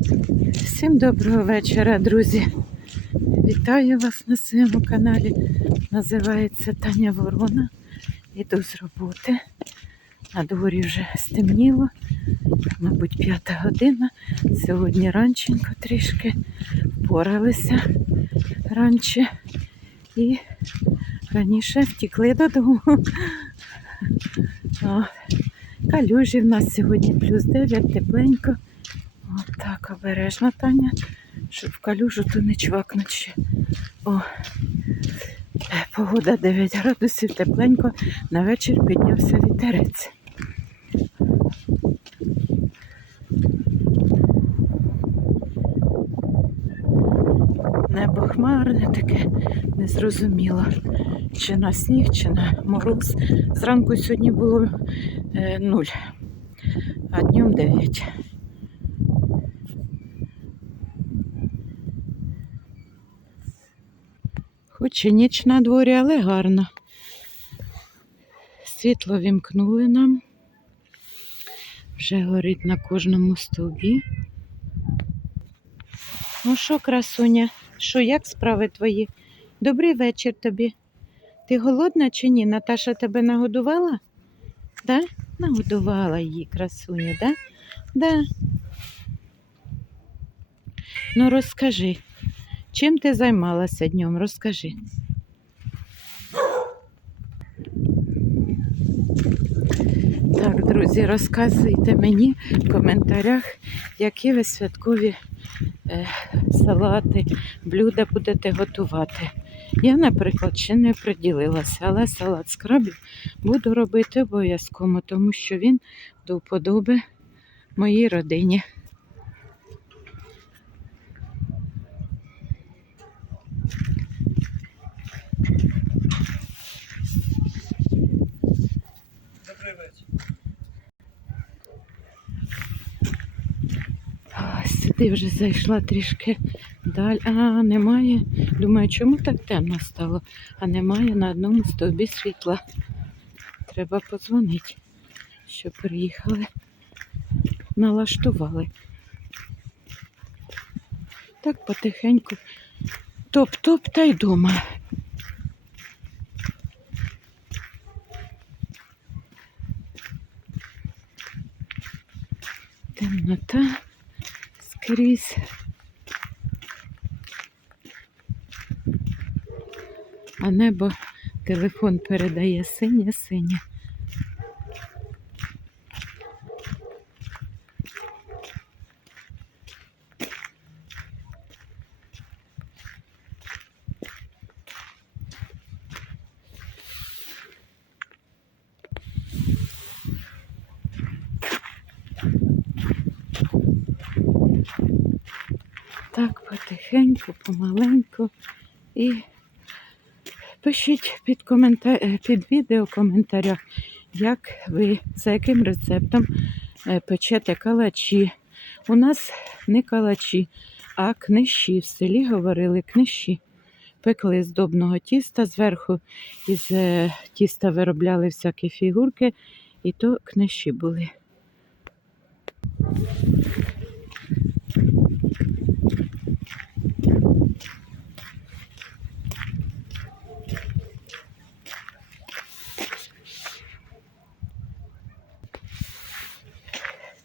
Всім доброго вечора, друзі. Вітаю вас на своєму каналі. Називається Таня Ворона. Іду з роботи. На дворі вже стемніло, мабуть, п'ята година. Сьогодні ранченько трішки впоралися раніше і раніше втікли додому. Калюжі в нас сьогодні плюс 9, тепленько. Так обережно, Таня, щоб в калюжу то не чвакнуть. О, е, погода 9 градусів, тепленько, на вечір піднявся вітерець. Небо хмарне таке, незрозуміло. Чи на сніг, чи на мороз. Зранку сьогодні було е, 0, а днем 9. Хоч і ніч на дворі, але гарно. Світло вімкнули нам. Вже горить на кожному стовбі. Ну що, красуня, що, як справи твої? Добрий вечір тобі. Ти голодна чи ні? Наташа тебе нагодувала? Да? Нагодувала її красуню, да? Да. Ну розкажи, чим ти займалася днем? Розкажи. Так, друзі, розказуйте мені в коментарях, які ви святкові е, салати, блюда будете готувати. Я, наприклад, ще не приділилася, але салат з крабів буду робити обов'язково, тому що він до вподоби моїй родині. Сюди вже зайшла трішки далі. А, немає. Думаю, чому так темно стало? А немає на одному стовбі світла. Треба подзвонити, щоб приїхали, налаштували. Так потихеньку. Топ-топ та й дома. Темнота скрізь. А небо телефон передає синє-синє. Так, потихеньку, помаленьку. І пишіть під, коментар... е, під відео в коментарях, як ви, за яким рецептом е, печете калачі. У нас не калачі, а книші. В селі говорили книші. Пекли з добного тіста, зверху із е, тіста виробляли всякі фігурки, і то книші були.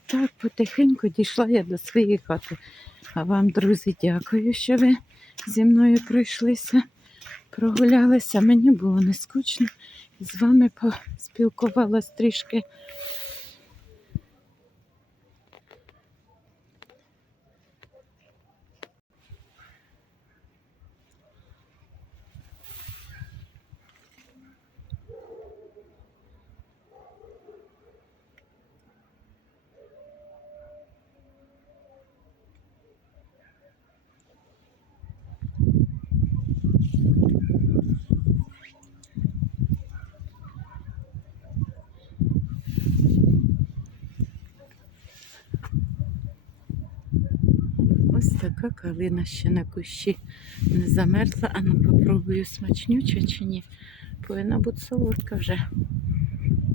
Так, потихеньку дійшла я до своєї хати. А вам, друзі, дякую, що ви зі мною пройшлися, прогулялися. Мені було не скучно. З вами поспілкувалась трішки. Ось така калина ще на кущі не замерзла. А ну попробую смачнюча чи ні. Повинна бути солодка вже.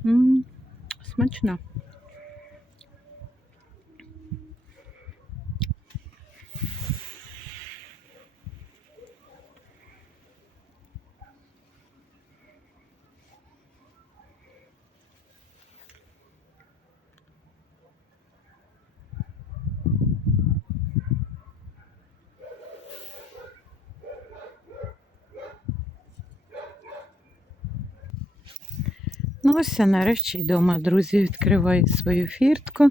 М, Смачна. Ну, ось я нарешті вдома, друзі, відкриваю свою фіртку.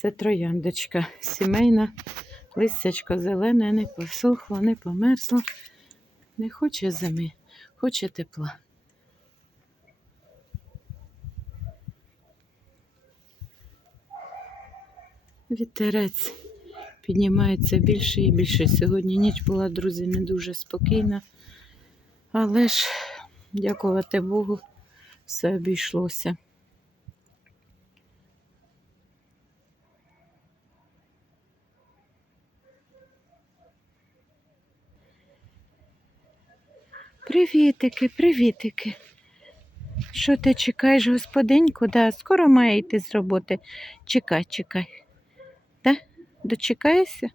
Це трояндочка сімейна, листячко зелене, не посохло, не померзло. Не хоче зими, хоче тепла. Вітерець піднімається більше і більше. Сьогодні ніч була, друзі, не дуже спокійна. Але ж, дякувати Богу, все обійшлося. Привітики, привітики. Що ти чекаєш, господиньку? Да, скоро має йти з роботи. Чекай, чекай. Да? Дочекаєшся?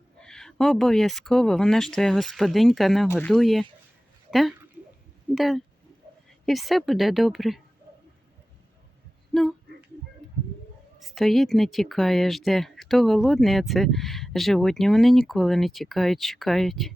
Обов'язково, вона ж твоя господинька нагодує. Да? Да. І все буде добре. Ну, стоїть, не тікає, жде. Хто голодний, а це животні, вони ніколи не тікають, чекають.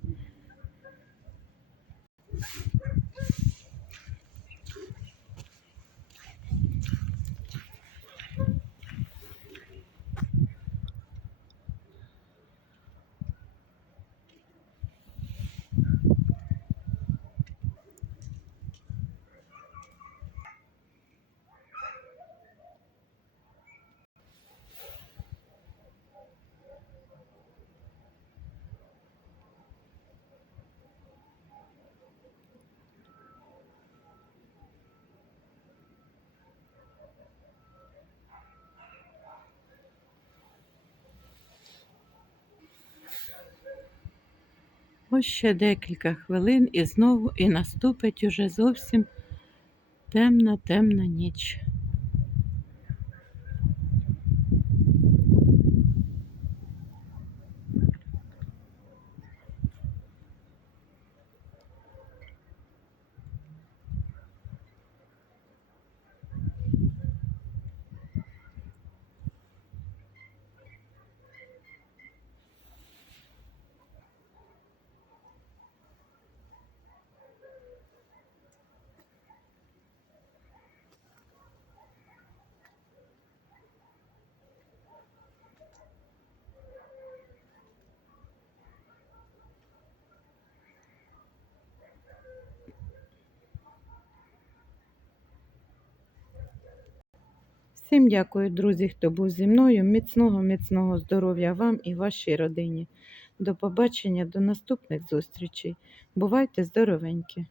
Ось ще декілька хвилин і знову і наступить уже зовсім темна, темна ніч. Всім дякую, друзі, хто був зі мною. Міцного, міцного здоров'я вам і вашій родині. До побачення, до наступних зустрічей. Бувайте здоровенькі!